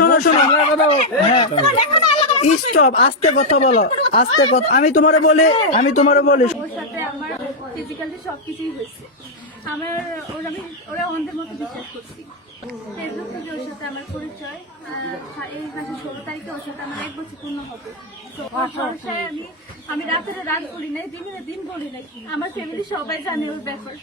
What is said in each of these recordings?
শোনো শোনো হ্যাঁ স্টপ, আস্তে কথা বলো, আস্তে কথা। আমি তোমারে বলি ওর সাথে আমার ফিজিক্যালি সবকিছুই হয়েছে। আমার ওরা অন্ধের মতো বিশ্বাস করছি। ফেসবুক থেকে ওর সাথে আমার পরিচয়, এই মাসের 16 তারিখে ওর সাথে আমার 1 বছর পূর্ণ হবে। তো ওর ভরসায় আমি রাত বলি নাই, দিন বলি নাই। আমার ফ্যামিলি সবাই জানে ওর ব্যাপার।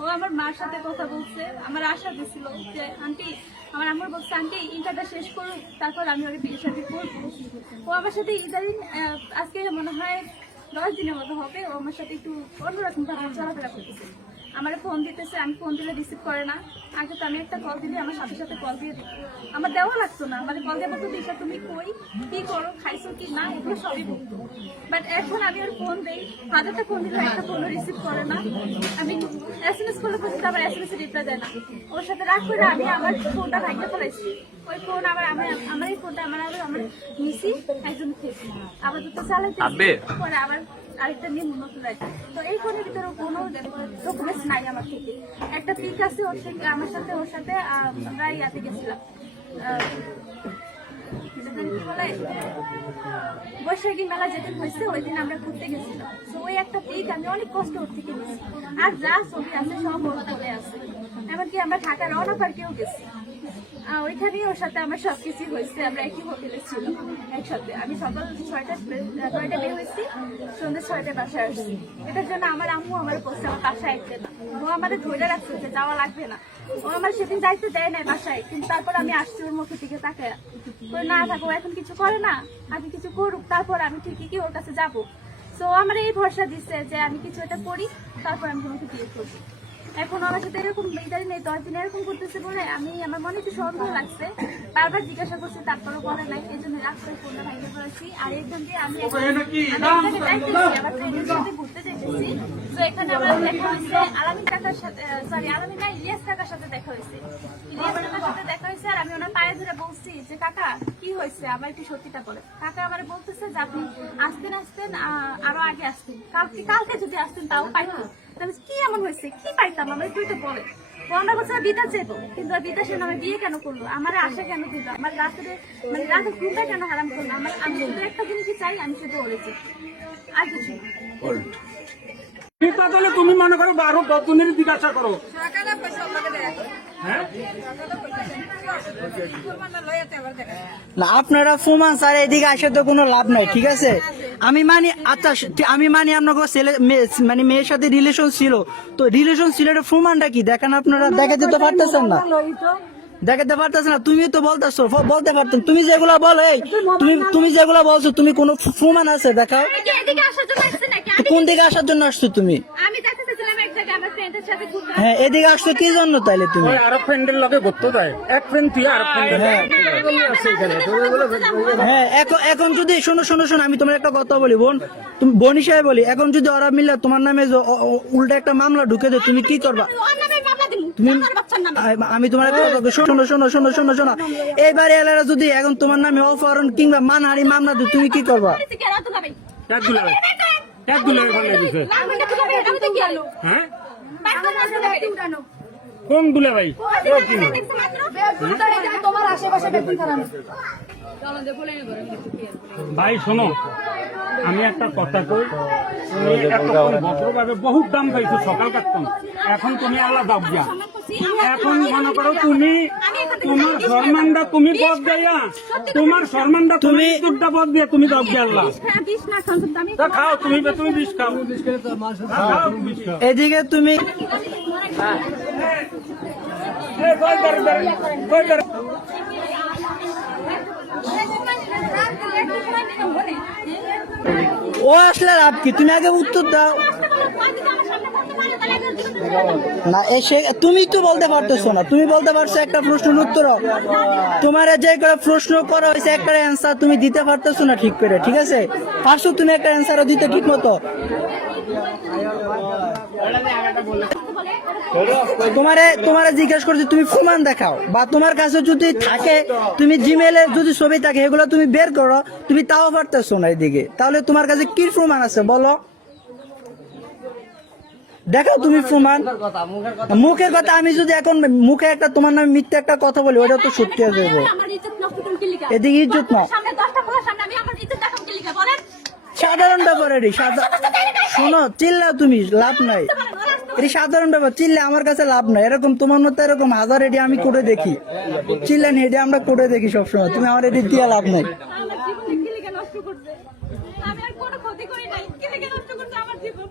ও আমার মার সাথে কথা বলছে, আমার আশা দিছিল যে আন্টি, আমার আম্মুর বলছে আন্টি ইন্টারটা শেষ করুক, তারপর আমি ওর বিয়ের সাথে করবো। ও আমার সাথে ইদারিং আজকে মনে হয় 10 দিনের মতো হবে, ও আমার সাথে একটু অন্যরকম ভাবে চলাফেরা করতেছে। আমার ফোন দিতেছে, আমি ফোন দিলে রিসিভ করে না। আগে তো আমি একটা কল দিলে আমার সাথে সাথে কল দিয়ে দিত, আমার দেওয়া লাগতো না। মানে কল দিয়ে বলতো দিশা তুমি কই, কি করো, খাইছো কি না, এগুলো সবই বলতো। বাট এখন আমি ওর ফোন দিই, হাজারটা ফোন দিলে একটা ফোনও রিসিভ করে না। আমি SMS করলে পর্যন্ত আবার SMS রিপ্লাই দেয় না। ওর সাথে রাগ করে আমি আমার ফোনটা ভাঙতে ফেলেছি। ওই ফোন আবার আমার এই ফোনটা আমার নিছি একজন খেয়েছি, আবার দুটো চালাইতে পরে আবার আরেকটা নিয়ে নতুন রাখি। তো এই ফোনের ভিতরে কোনো ডকুমেন্টস নাই আমার থেকে। একটা পিক আছে ওর সাথে, আমার সাথে ওর সাথে আমরা ইয়াতে গেছিলাম, বৈশাখী মেলা যেদিন হয়েছে ওই দিন আমরা ঘুরতে গেছিলাম। তো ওই একটা পিক আমি অনেক কষ্ট ওর থেকে নিয়েছি। আর যা ছবি আছে সব ওর ফোনে আছে। এমনকি আমরা ঢাকা রওনা পার্কেও গেছি, ওইখানেই ওর সাথে আমার সবকিছু হয়েছে। আমরা একই হোটেলে ছিলাম একসাথে। আমি সকাল 6টায় বের হয়েছি, সন্ধ্যে 6টায় বাসায় আসছি। এটার জন্য আমার আম্মু আমার বলছে আমার বাসায় আসবে না। ও আমাদের ধরে রাখছে যে যাওয়া লাগবে না। ও আমার সেদিন যাইতে দেয় নাই বাসায়, কিন্তু তারপর আমি আসছি ওর মুখের দিকে তাকে না থাকো, এখন কিছু করে না, আগে কিছু করুক, তারপর আমি ঠিকই কি ওর কাছে যাবো। তো আমার এই ভরসা দিচ্ছে যে আমি কিছু একটা করি, তারপর আমি তোমাকে বিয়ে করবো। এখন আমার সাথে এরকম ইদারি নেই, 10 দিন এরকম করতেছে বলে আমার মনে একটু সন্দেহ লাগছে। বারবার জিজ্ঞাসা করছি, তারপরও বলে নাই। এই জন্য রাস্তায় ফোনটা ভাঙতে পড়েছি। আর একজন দিয়ে আমি আবার ট্রেনের সাথে ঘুরতে চাইতেছি। তো এখানে আমার দেখা হয়েছে আলামিন কাকার সাথে, আলামিন না, ইলিয়াস কাকার সাথে দেখা হয়েছে। ইলিয়াস কাকার সাথে দেখা হয়েছে। আর আমি ওনার পায়ে ধরে বলছি যে কাকা কি হয়েছে, আমার একটু সত্যিটা বলে। কাকা আমার বলতেছে যে আপনি আসতেন আরো আগে আসতেন, কালকে যদি আসতেন তাও পাইতো। কি এমন হয়েছে, কি পাইতাম, আমার তুই তো বলে। 15 বছর বিদেশ যেত, কিন্তু বিদেশের নামে বিয়ে কেন করলো, আমার আশা কেন দিল, আমার রাতের ঘুমটা কেন হারাম করলো। আমি শুধু একটা জিনিসই চাই, আমি শুধু বলেছি আর কিছু না। তুমি মনে করো 12-10 জনের জিজ্ঞাসা করো, না আপনারা ফুমান স্যার এদিকে আসে তো কোনো লাভ নাই, ঠিক আছে? আমি মানি, আচ্ছা আমি মানি আপনাকে ছেলে মানে মেয়ের সাথে রিলেশন ছিল, তো রিলেশন ছিল এটা প্রমাণটা কি দেখেন? আপনারা দেখাতে তো পারতেছেন না, দেখাতে পারতেছেন না। তুমি তো বলতে পারতেন, তুমি যেগুলা বলো, তুমি যেগুলা বলছো, তুমি কোনো প্রমাণ আছে দেখাও। কোন দিকে আসার জন্য আসছো তুমি? হ্যাঁ, এদিকে আসছো কি জন্য তাইলে তুমি? আর ফ্রেন্ডের লগে ঘুরতে যায়, এক ফ্রেন্ড তুই আর হ্যাঁ, এখন যদি শোনো, আমি তোমার একটা কথা বলি বোন হিসেবে বলি, এখন যদি ওরা মিলে তোমার নামে উল্টা একটা মামলা ঢুকে দেয়, তুমি কি করবা? আমি তোমার একটা কথা, শোনো এইবারে এলাকা যদি এখন তোমার নামে অপহরণ কিংবা মানহানি মামলা দেয়, তুমি কি করবা? হ্যাঁ, কোন দুলা ভাই? ভাই শোনো, আমি একটা কথা কই, তুমি এতক্ষণ ভদ্রভাবে বহুত দাম পাইছো, সকাল কাটতাম, এখন তুমি আল্লাহ দাব যা। এখন মনে করো তুমি তোমার সম্মানটা তুমি বদ দেয়া, তোমার সম্মানটা তুমি দুটা বদ দিয়ে তুমি দাব দিয়ে আল্লাহ খাও। তুমি বিষ খাও, এদিকে তুমি ও আসলে লাভ কি? তুমি আগে উত্তর দাও না। এসে তুমি তো বলতে পারতেছো না, তুমি বলতে পারছো একটা প্রশ্নের উত্তর, তোমার যে প্রশ্ন করা হয়েছে একটা অ্যান্সার তুমি দিতে পারতেছো না ঠিক করে, ঠিক আছে? পারছো তুমি একটা অ্যান্সারও দিতে ঠিক মতো? তোমারে জিজ্ঞেস করছি, তুমি প্রমাণ দেখাও, বা তোমার কাছে যদি থাকে, তুমি জিমেলে যদি ছবি থাকে এগুলো তুমি বের করো, তুমি তাও পারতেছো না এদিকে, তাহলে তোমার কাছে কি প্রমাণ আছে বলো? দেখাও তুমি প্রমাণ। মুখের কথা আমি যদি এখন মুখে একটা তোমার নামে মিথ্যা একটা কথা বলি ওটা তো সত্যি হয়ে যাবে। আমার ইজ্জত নষ্ট করুন কি লিগা? এদিকে ইজ্জত না, সামনে 10টা পোলার সামনে আমি আমার ইজ্জত দেখাম কি লিগা বলেন? সাধারণ ব্যাপার এটি। শোনো, চিল্লাও তুমি, লাভ নাই। এটি সাধারণ ব্যাপার, চিল্লে আমার কাছে লাভ নাই। এরকম তোমার মতো এরকম হাজার এটি আমি করে দেখি, চিল্লেন এটি আমরা করে দেখি সবসময়। তুমি আমার এটি দিয়া লাভ নাই। আমার জীবনে কি লিগা নষ্ট করছে? আমি আর কোনো ক্ষতি করি নাই, কি লিগা নষ্ট করছে আমার জীবন?